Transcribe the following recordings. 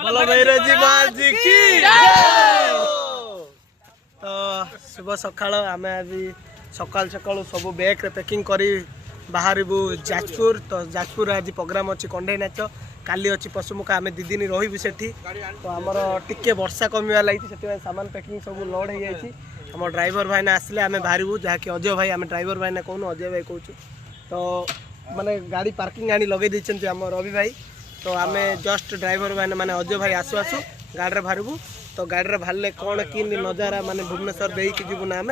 बोलो भैरजी माजी की तो शुभ सकाळ आम आज सकाल सकाल सब बैग पैकिंग करी बाहरबू जाजपुर तो जाजपुर आज प्रोग्राम अच्छी कंडे नाच काली अच्छी पशुमुख आम दी दिन रही सेठी तो आमर टिके वर्षा कमिवा लगी से सामान पैकिंग सब लोड हो जाए आम ड्राइवर भाई ने आसले आम बाहरबू जहाँकि अजय भाई आम ड्राइवर भाई ने कहूँ अजय भाई कहूँ तो माने गाड़ी पार्किंग आनी लगे देते आम रवि भाई तो आम जस्ट ड्राइवर भाई माने अजय भाई आसु आसु गाड़ी बाहरबू तो गाड़ी बाहर कौन कि नजारा माने भुवनेश्वर देकी जीवु ना आम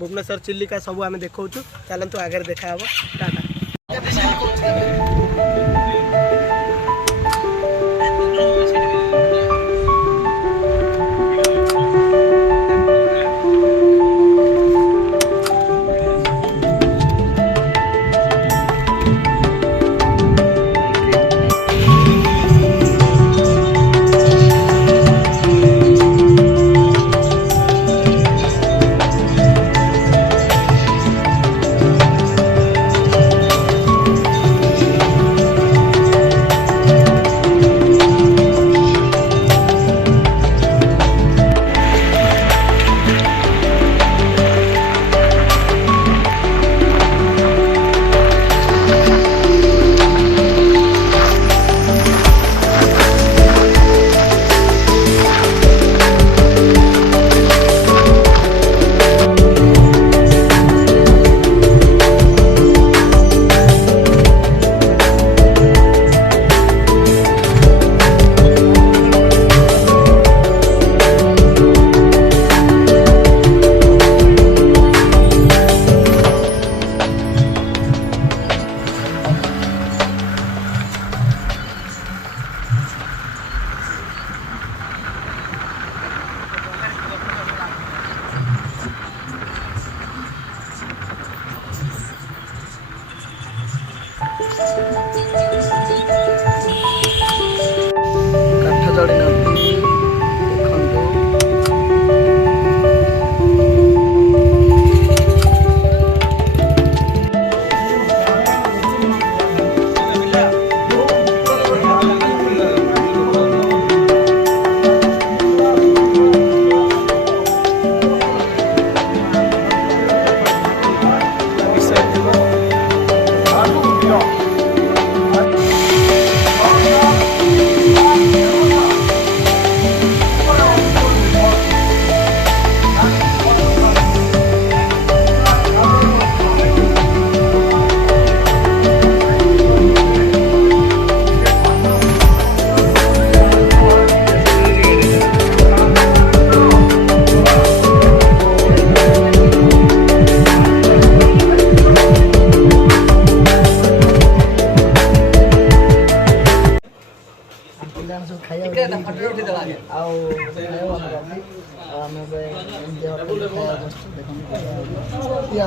भुवनेश्वर चिलिका सब आम देखा चलतु आगे देखा टाटा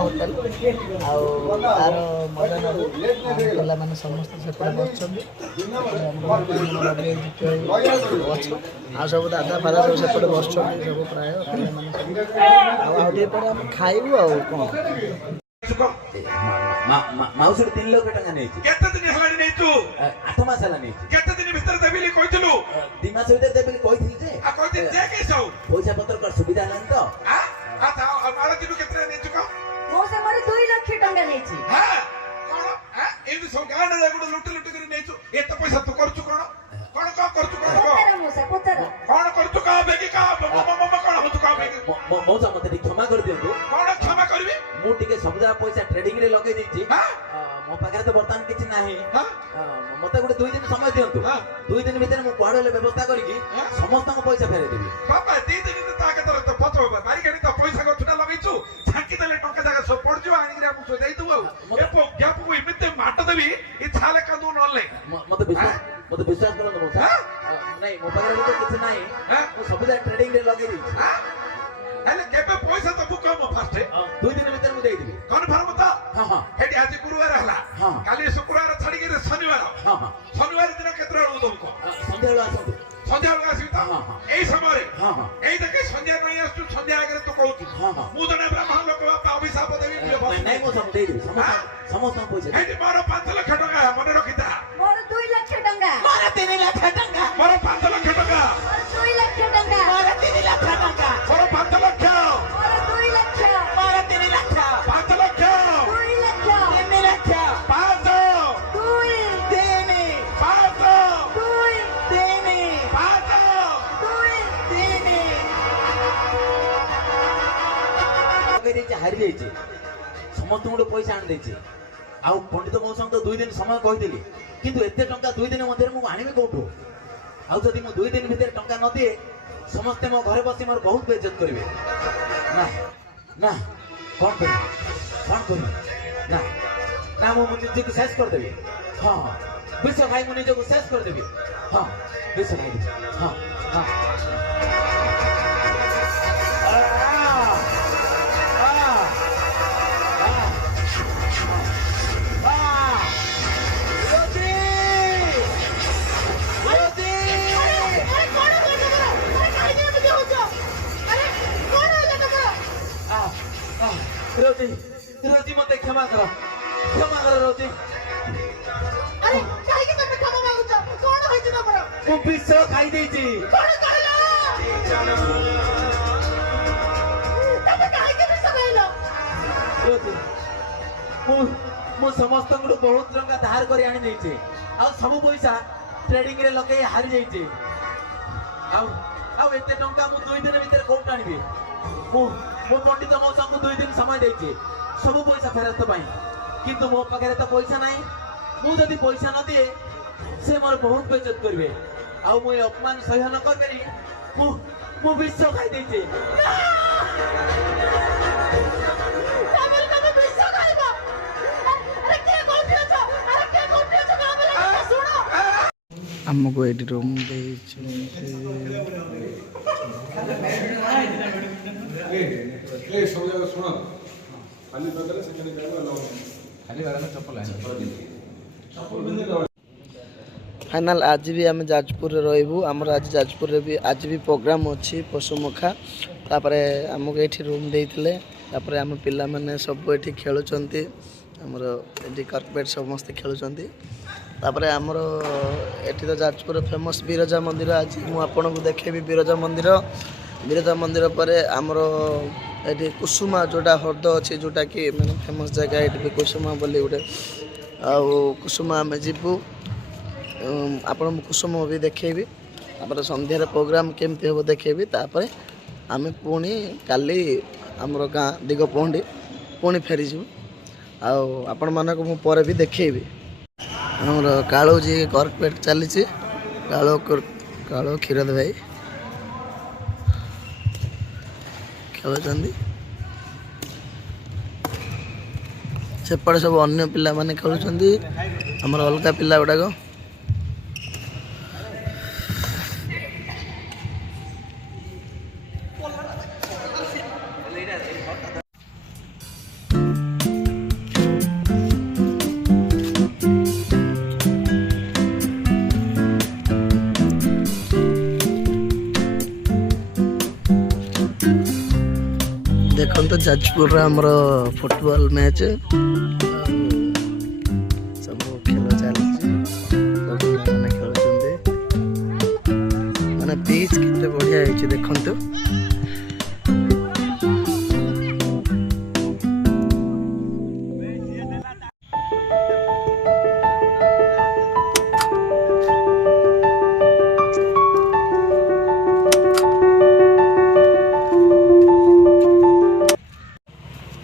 होटल तार मजा नबू पिला मैंने समस्त सेपटे बस सब दादा फादा सब सेपटे बस सब प्राय पे खाइबू माउसी 3 लाख टका नहीं केते दिन हलानी नहीं तू 8 मास हला नहीं केते दिन भीतर देबिली कहितलु 2 मास भीतर देबिली कहिथिल जे आ कहिथिल जे केसौ पैसा पत्र कर सुविधा नहीं तो आ था मारा दिनु केते नहीं चुका मो से मारे 2 लाख टका नहीं छी हां कोन हां एबी सब गाडा गुड लुट लुट कर नहीं छु एत पैसा तू करछु कोन कोन का करछु कोन पोतरा मो से पोतरा कोन करछु का बेगी का मम्मा कोन होतु का बेगी मौसा मते क्षमा कर दियंतु कोन क्षमा करबी मु टिके सबजा पैसा ट्रेडिंग रे लगे देछि हां मो पाखरे तो बर्तमान किछ नाही हां मते गुटे 2 दिन समय दियंतु 2 दिन भीतर मु कुआडे ले व्यवस्था करिकि समस्त को पैसा फेरे देबी बाबा 2 दिन तो ताके तो पतो बारी गणी तो पैसा को छुटा लगैछु झांकी देले टका जागा सब पड़ जो आनी रे मु देई दउ ए पो ग्याप को इमिते माट देबी ई छाले कादू नले मते विश्वास करन मौसा नहीं मो पाखरे तो किछ नाही मु सबजा ट्रेडिंग रे लगे देछि हेले केबे पैसा तो बुक हम फास्ट 2 दिन भीतर मु देई देबी कन्फर्म तो हां हां हेडी आज गुरुवार हला काली शुक्रवार छाडी के शनिवार हां हां शनिवार दिन केतरा उदमको संध्या बेला आसंतु संध्या बेला आसी तो एई समय हां हां एई देखे संध्या नहीं आसु संध्या आगे तो कहू हां हां मु जने ब्राह्मण लोक बापा अभिशाप देबी नहीं मो सब देई देबी समस्त पैसा हेडी मारो 5 लाख टका मने रखिता मोर 2 लाख टका मारा 3 लाख टका मारो 5 लाख टका ହେଇଯାଇଛି ସମସ୍ତଙ୍କୁ ପଇସା ଆଣି ଦେଇଛି ଆଉ ପଣ୍ଡିତ ମଉସାଙ୍କୁ ତ 2 ଦିନ ସମୟ କହିଥିଲି କିନ୍ତୁ ଏତେ ଟଙ୍କା 2 ଦିନ ମଧ୍ୟରେ ମୁଁ ଆଣିବି କୋଉଠୁ ଆଉ ଯଦି ମୁଁ 2 ଦିନ ଭିତରେ ଟଙ୍କା ନ ଦିଏ ସମସ୍ତେ ମୋ ଘରେ ବସି ମୋର ବହୁତ ବେଇଜ୍ଜତ କରିବେ ନା ନା କଣ କରିବି ନା ନା ମୁଁ ନିଜକୁ ଶେଷ କରିଦେବି ହଁ ବିଷ ଖାଇ ମୁଁ ନିଜକୁ ଶେଷ କରିଦେବି ହଁ ବିଷ ଖାଇଦେବି ହଁ ହଁ रोजी रोजी मते क्षमा करो रोजी अरे काहे तमे क्षमा मागुछ कोन होइछ तमर ମୁଁ ବିଷ ଖାଇ ଦେଇଛି कोन कहलो तमे काहे के विष कहलो रोजी ମୁଁ ସମସ୍ତଙ୍କୁ ବହୁତ ଟଙ୍କା ଧାର କରି ଆଣି ଦେଇଛି ଆଉ ସବୁ ପଇସା ଟ୍ରେଡିଂ ରେ ଲଗେଇ ହାରି ଯାଇଛି ଆଉ ଆଉ ଏତେ ଟଙ୍କା ମୁଁ 2 ଦିନ ଭିତରେ କୋଉଠୁ ଆଣିବି ମୁଁ ପଣ୍ଡିତ ମଉସାଙ୍କୁ 2 ଦିନ ସମୟ ଦେଇଛି ସବୁ ପଇସା ଫେରସ୍ତ ପାଇଁ କିନ୍ତୁ ମୋ ପାଖରେ ତ ପଇସା ନାହିଁ ମୁଁ ଯଦି ପଇସା ନ ଦିଏ ସେ ମୋର ବହୁତ ବେଇଜ୍ଜତ କରିବେ ଆଉ ମୁଁ ଏ ଅପମାନ ସହ୍ୟ ନ କରିପାରି ମୁଁ ବିଷ ଖାଇ ଦେଇଛି तमे तमे विष खाइबो अरे के कोठी अछ अरे के कोठी अछ काबले सुनो हमको एडी रूम ଦେଇଛି सब जगह सुन खाली बगल से खाली बगल चप्पल फाइनाल आज भी आम जाजपुर रही आमर आज जाजपुर भी आज भी प्रोग्राम अच्छी पशुमुखा तापर आमको ये रूम देते आम पिला माने सब ये खेलुंट आमर ये कार्पेट समस्त खेलुंट तापर आमर एटी तो जाजपुर फेमस बिरजा मंदिर आज मुझे देखेबी बिरजा मंदिर पर आमर ये कुसुमा जोटा हृद अच्छे जोटा कि मैंने फेमस जगह ये भी कुसुमा बोली गोटे कुसुमा आम जीवु आपण कुसुम भी देखेबी तापर संध्यार प्रोग्राम केमती हम देखेबी तापर आम पुणी काली आमर गाँ दिगपहंडी पुणी फेरीजु आपण मानक मु पर भी देखेबी आमर कालू जी कार्पेट चली कालो क्षीरद भाई खेलुंट सेपटे सब अन्य पिला माने खेलुंट आमर अलग पिला गुड़ाक देखो तो जाजपुर आमर फुटबॉल मैच सब खेल चली मैंने बीच कितने बढ़िया है देखो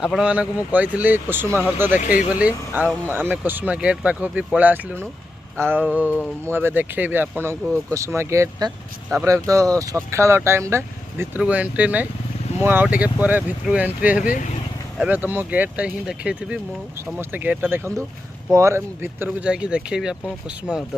आपण मानक मु कही कुसुमा हृद देखेबी बोली आम कुसुमा गेट पाख भी पळा आसलुनु मुझे देखेबी आपण को कुसुमा गेटा तापर तो सकाळ टाइमटा भितर को एंट्री ना मुझे पर भितर को एंट्री हेबी एबे तो मो गेटा ही देखी मु समस्ते गेटा देखु पर भितर को जाकि देखेबी आपण कुसुमा हृद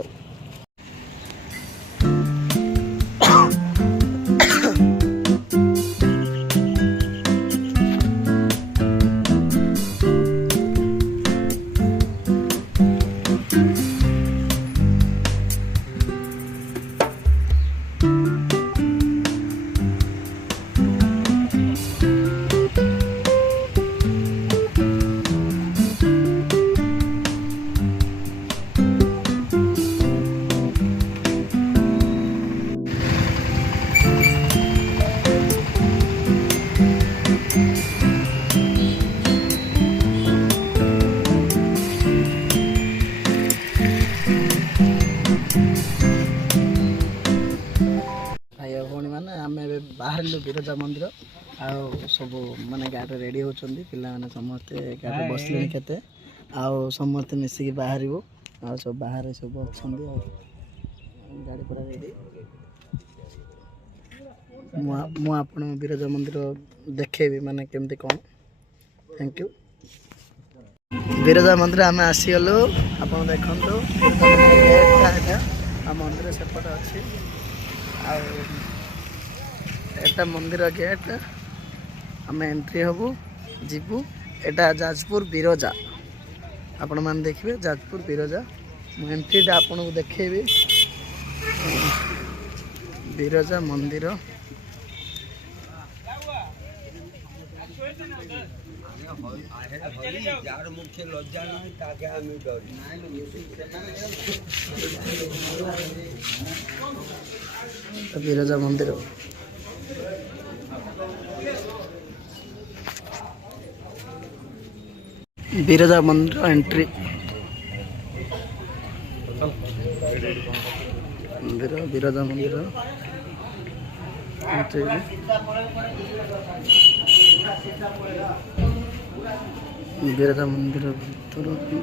बाहर बिरजा मंदिर ଆଉ ସବୁ ମାନେ ଗାଡ଼ିରେ ରେଡ଼ି ହେଉଛନ୍ତି ପିଲାମାନେ ସମସ୍ତେ ଗାଡ଼ିରେ ବସିଲେଣି କେତେ ଆଉ ସମସ୍ତେ ମିଶିକି ବାହାରିବୁ ଆଉ ସବୁ ବାହାରେ ସବୁ ଅଛନ୍ତି ଆଉ ଗାଡ଼ି ପୁରା ରେଡ଼ି ମୁଁ ଆପଣ ବିରଜା ମନ୍ଦିର ଦେଖେଇବି ମାନେ କେମିତି କ'ଣ ଥ୍ୟାଙ୍କ ୟୁ ବିରଜା ମନ୍ଦିର ଆମେ ଆସିଗଲୁ ଆପଣ ଦେଖନ୍ତୁ ଗେଟ୍ଟା ଆଉ ମନ୍ଦିର ସେପଟେ ଅଛି ଆଉ ଏଟା ମନ୍ଦିର ଗେଟ୍ ଆମେ ଏଣ୍ଟ୍ରି ହେବୁ ଯିବୁ ଏଟା ଯାଜପୁର ବିରଜା ଆପଣମାନେ ଦେଖିବେ ଯାଜପୁର ବିରଜା ମୁଁ ଏଣ୍ଟ୍ରିଟା ଆପଣଙ୍କୁ ଦେଖେଇବି ବିରଜା ମନ୍ଦିର ବିରଜା ମନ୍ଦିର ବିରଜା ମନ୍ଦିର ଏଣ୍ଟ୍ରି ବିରଜା ମନ୍ଦିର ବିରଜା ମନ୍ଦିର ଭିତରକୁ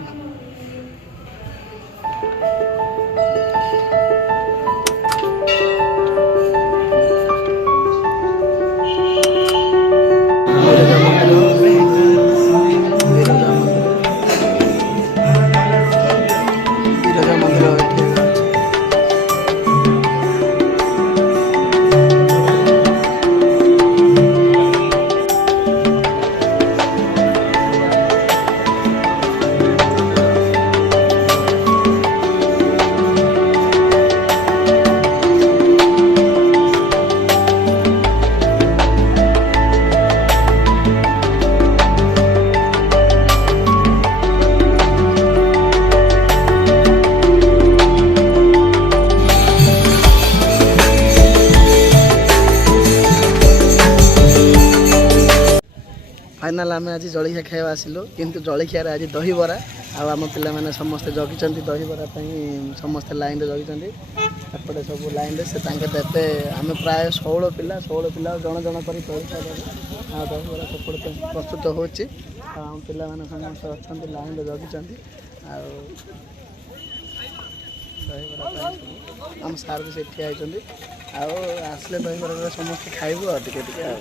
फाइनाल आम आज जलिया खाଇବା ଆସିଲୁ କିନ୍ତୁ ଜଳଖିଆରେ ଆଜି ଦହିବରା ଆଉ ଆମ ପିଲାମାନେ ସମସ୍ତେ ଜଗିଛନ୍ତି ଦହିବରା ପାଇଁ ସମସ୍ତେ ଲାଇନରେ ଜଗିଛନ୍ତି ଏପଟେ ସବୁ ଲାଇନରେ ସେ ତାଙ୍କେ ଦେବେ ଆମେ ପ୍ରାୟ 16 ପିଲା ଜଣ ଜଣ କରି ପରୀକ୍ଷା ଦେବେ ଆଉ ଦହିବରା ସେପଟେ ପ୍ରସ୍ତୁତ ହେଉଛି ଆଉ ଆମ ପିଲାମାନେ ସମସ୍ତେ ଅଛନ୍ତି ଲାଇନରେ ଜଗିଛନ୍ତି ଆଉ ଦହିବରା ଆମ ସାର୍ ବି ସେଠି ଠିଆ ହେଇଛନ୍ତି ଆଉ ଆସିଲେ ଦହିବରା ସମସ୍ତେ ଖାଇବୁ ଆଉ ଟିକେ ଟିକେ ଆଉ